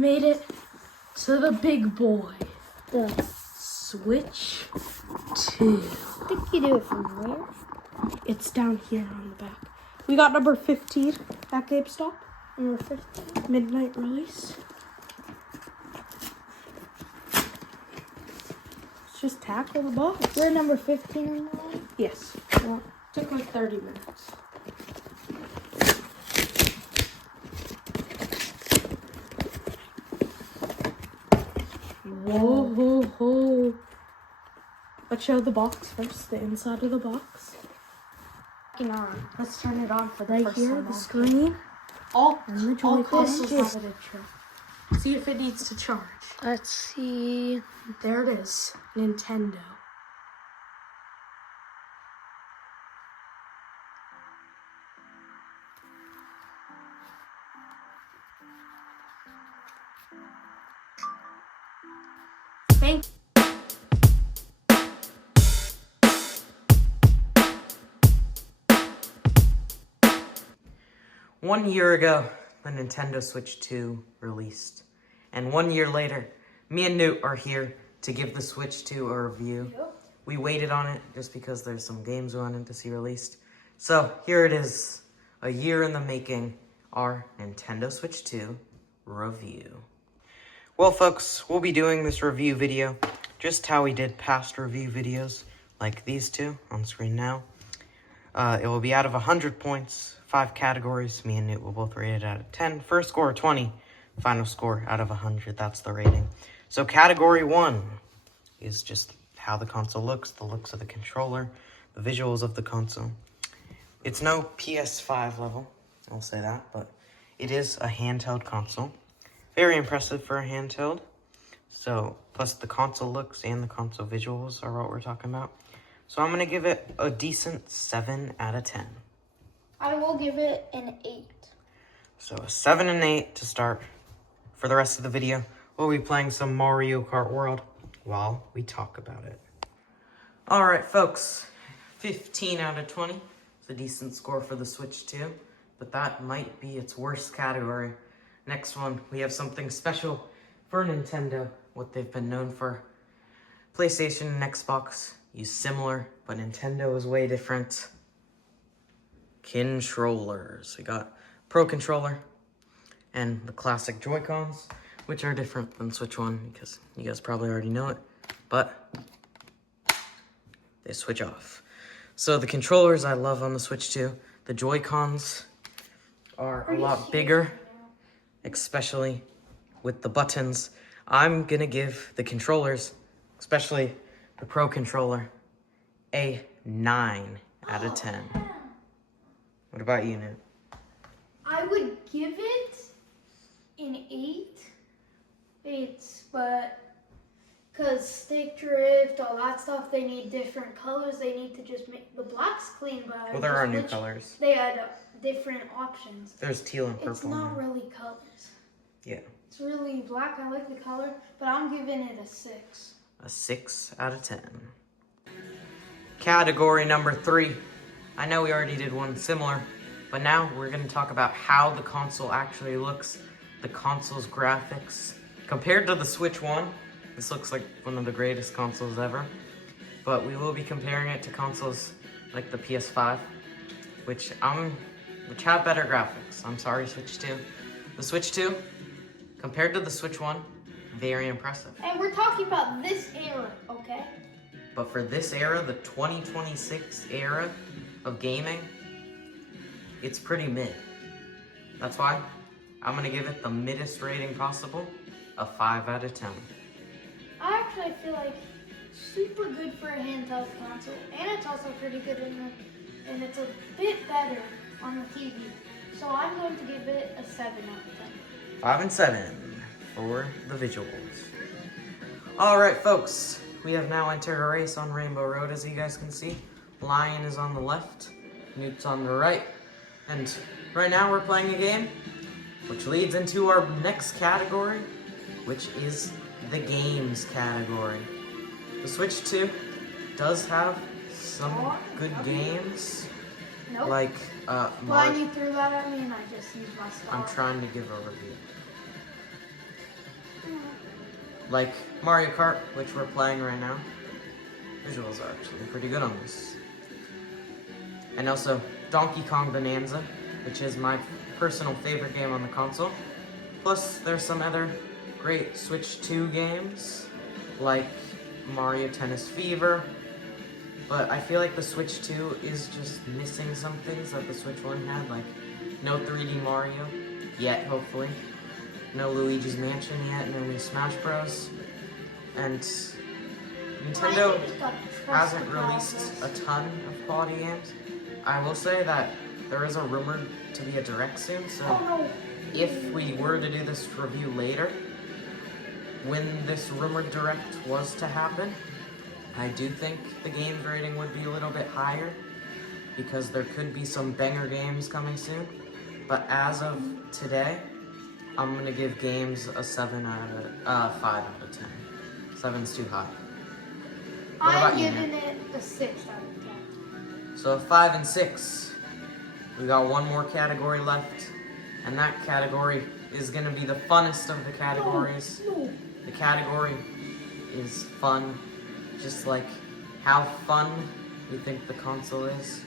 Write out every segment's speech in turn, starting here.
made it to the big boy. The Switch 2. I think you do it from where? It's down here on the back. We got number 15 at GameStop. Number 15. Midnight release. Let's just tackle the box. We're number 15 on the line? Yes. Yeah. Took like 30 minutes. Whoa, ho, ho. Let's show the box first, the inside of the box. On. Let's turn it on for the Right first here, time. the screen. All Joy-Con. consoles have it at charge. See if it needs to charge. Let's see. There it is, Nintendo. Thank you. One year ago, the Nintendo Switch 2 released. And 1 year later, me and Newt are here to give the Switch 2 a review. We waited on it just because there's some games we wanted to see released. So here it is, a year in the making, our Nintendo Switch 2 review. Well folks, we'll be doing this review video just how we did past review videos, like these two on screen now. It will be out of 100 points, 5 categories. Me and Newt will both rate it out of 10. First score 20, final score out of 100. That's the rating. So category 1 is just how the console looks, the looks of the controller, the visuals of the console. It's no PS5 level, I'll say that, but it is a handheld console. Very impressive for a handheld. So, plus the console looks and the console visuals are what we're talking about. So I'm going to give it a decent 7 out of 10. I will give it an 8. So a 7 and 8 to start. For the rest of the video, we'll be playing some Mario Kart World while we talk about it. Alright folks, 15 out of 20. It's a decent score for the Switch 2, but that might be its worst category. Next one, we have something special for Nintendo, what they've been known for. PlayStation and Xbox use similar, but Nintendo is way different. Controllers. We got Pro Controller and the classic Joy-Cons, which are different than Switch 1 because you guys probably already know it, but they switch off. So the controllers I love on the Switch 2. The Joy-Cons are a lot bigger, especially with the buttons. I'm gonna give the controllers, especially the Pro Controller, a 9 out of 10. What about you, Newt? I would give it an 8. But because stick drift, all that stuff, they need different colors. They need to just make the black's clean, but Well, there are new colors. They had different options. There's teal and purple. It's not now. really colors. Yeah. It's really black. I like the color, but I'm giving it a 6. A 6 out of 10. Category number 3. I know we already did one similar, but now we're going to talk about how the console actually looks, the console's graphics. Compared to the Switch 1, this looks like one of the greatest consoles ever, but we will be comparing it to consoles like the PS5, which have better graphics. I'm sorry, Switch 2. The Switch 2, compared to the Switch 1, very impressive. And we're talking about this era, okay? But for this era, the 2026 era of gaming, it's pretty mid. That's why I'm gonna give it the middest rating possible, a 5 out of 10. I actually feel like super good for a handheld console, and it's also pretty good and it's a bit better on the TV. So I'm going to give it a 7 out of 10. 5 and 7 for the visuals. Alright folks, we have now entered a race on Rainbow Road, as you guys can see. Lion is on the left, Newt's on the right, and right now we're playing a game which leads into our next category, which is the games category. The Switch 2 does have some good games, like Well, you threw that at me and I just used my star. I'm trying to give a review. like Mario Kart, which we're playing right now. Visuals are actually pretty good on this. And also Donkey Kong Bonanza, which is my personal favorite game on the console. Plus, there's some other great Switch 2 games, like Mario Tennis Fever. But I feel like the Switch 2 is just missing some things that the Switch 1 had, like no 3D Mario yet, hopefully. No Luigi's Mansion yet, no new Smash Bros. And Nintendo hasn't released a ton of quality games. I will say that there is a rumor to be a Direct soon, so if we were to do this review later, when this rumored Direct was to happen, I do think the games rating would be a little bit higher, because there could be some banger games coming soon. But as of today, I'm gonna give games a 5 out of 10. 7's too high. What I'm about you, giving Nat? it a 6 out of 10. So 5 and 6. We got one more category left, and that category is gonna be the funnest of the categories. No. The category is fun, just like how fun we think the console is,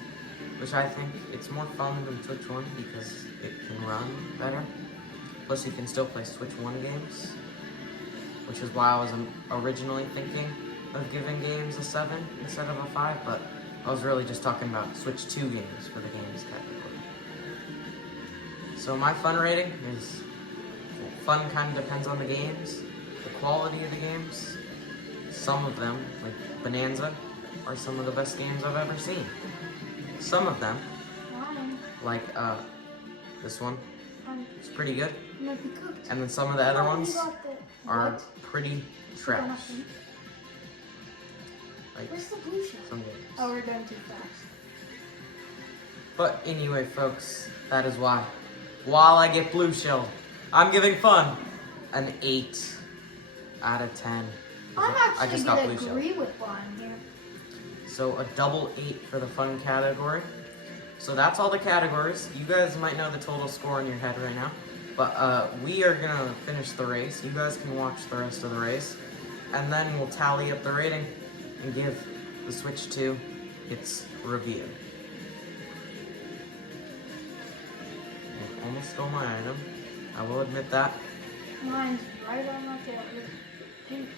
which I think it's more fun than Switch 1 because it can run better. Plus you can still play Switch 1 games, which is why I was originally thinking of giving games a 7 instead of a 5, but I was really just talking about Switch 2 games for the games category. So my fun rating is, fun kind of depends on the games, the quality of the games. Some of them, like Bonanza, are some of the best games I've ever seen. Some of them, like this one, it's pretty good. And then some of the other ones are pretty trash. Like Where's the blue shell? some games. Oh, we're done too fast. But anyway, folks, that is why. While I get blue shelled, I'm giving fun an 8 out of 10. I'm I actually just got gonna blue shell. agree with Brian here. So a double 8 for the fun category. So that's all the categories. You guys might know the total score in your head right now. But we are gonna finish the race. You guys can watch the rest of the race. And then we'll tally up the rating and give the Switch 2 its review. I almost stole my item. I will admit that. Mine's right on my tail. Pink.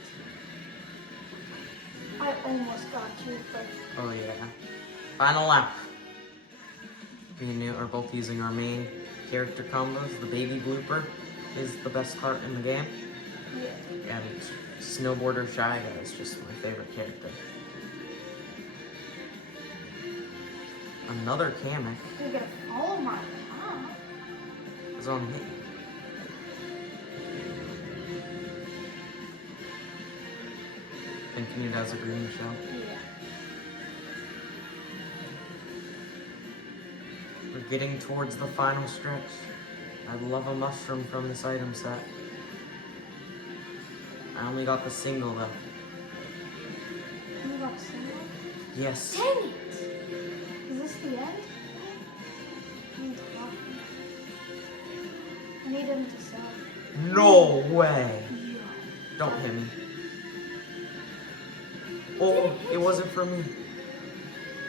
I almost got you, but Oh yeah. Final lap. Me and Newt are both using our main character combos. The baby blooper is the best part in the game. yeah. And Snowboarder Shy Guy is just my favorite character. Another Kamek You're gonna follow my path. is on me. I think Newt has a green shell. Yeah. We're getting towards the final stretch. I love a mushroom from this item set. I only got the single though. You got a single? Yes. Dang it! Is this the end? I need him to sell. No way. Yeah. Don't hit me. Oh, it wasn't for me.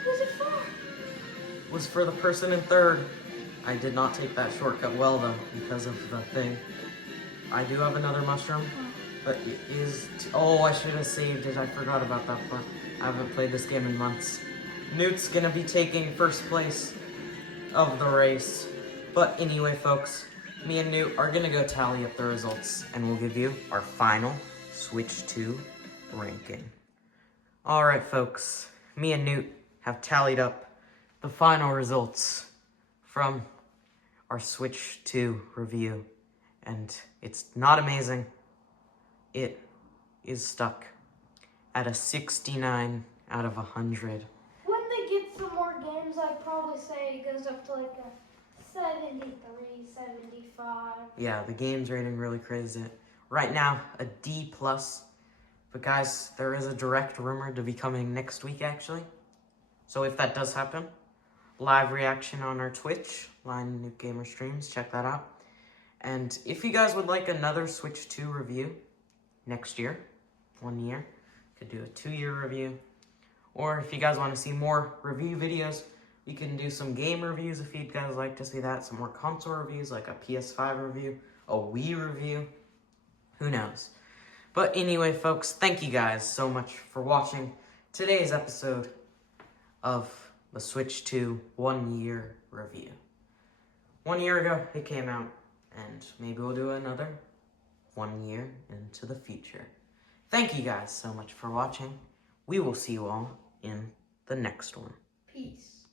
Who's it for? It was for the person in third. I did not take that shortcut well though, because of the thing. I do have another mushroom, but it is... oh, I should have saved it. I forgot about that part. I haven't played this game in months. Newt's gonna be taking first place of the race. But anyway, folks, me and Newt are gonna go tally up the results, and we'll give you our final Switch 2 ranking. Alright, folks, me and Newt have tallied up the final results from our Switch 2 review, and it's not amazing. It is stuck at a 69 out of 100. When they get some more games, I'd probably say it goes up to like a 73, 75. Yeah, the game's rating really crazy it. Right now, a D+. But guys, there is a direct rumor to be coming next week, actually. So if that does happen, live reaction on our Twitch, Line Newt Gamer Streams, check that out. And if you guys would like another Switch 2 review, next year, 1 year. Could do a 2-year review. Or if you guys want to see more review videos, you can do some game reviews if you guys like to see that. Some more console reviews, like a PS5 review, a Wii review. Who knows? But anyway, folks, thank you guys so much for watching today's episode of the Switch 2 1-year review. 1 year ago, it came out, and maybe we'll do another 1 year into the future. Thank you guys so much for watching. We will see you all in the next one. Peace.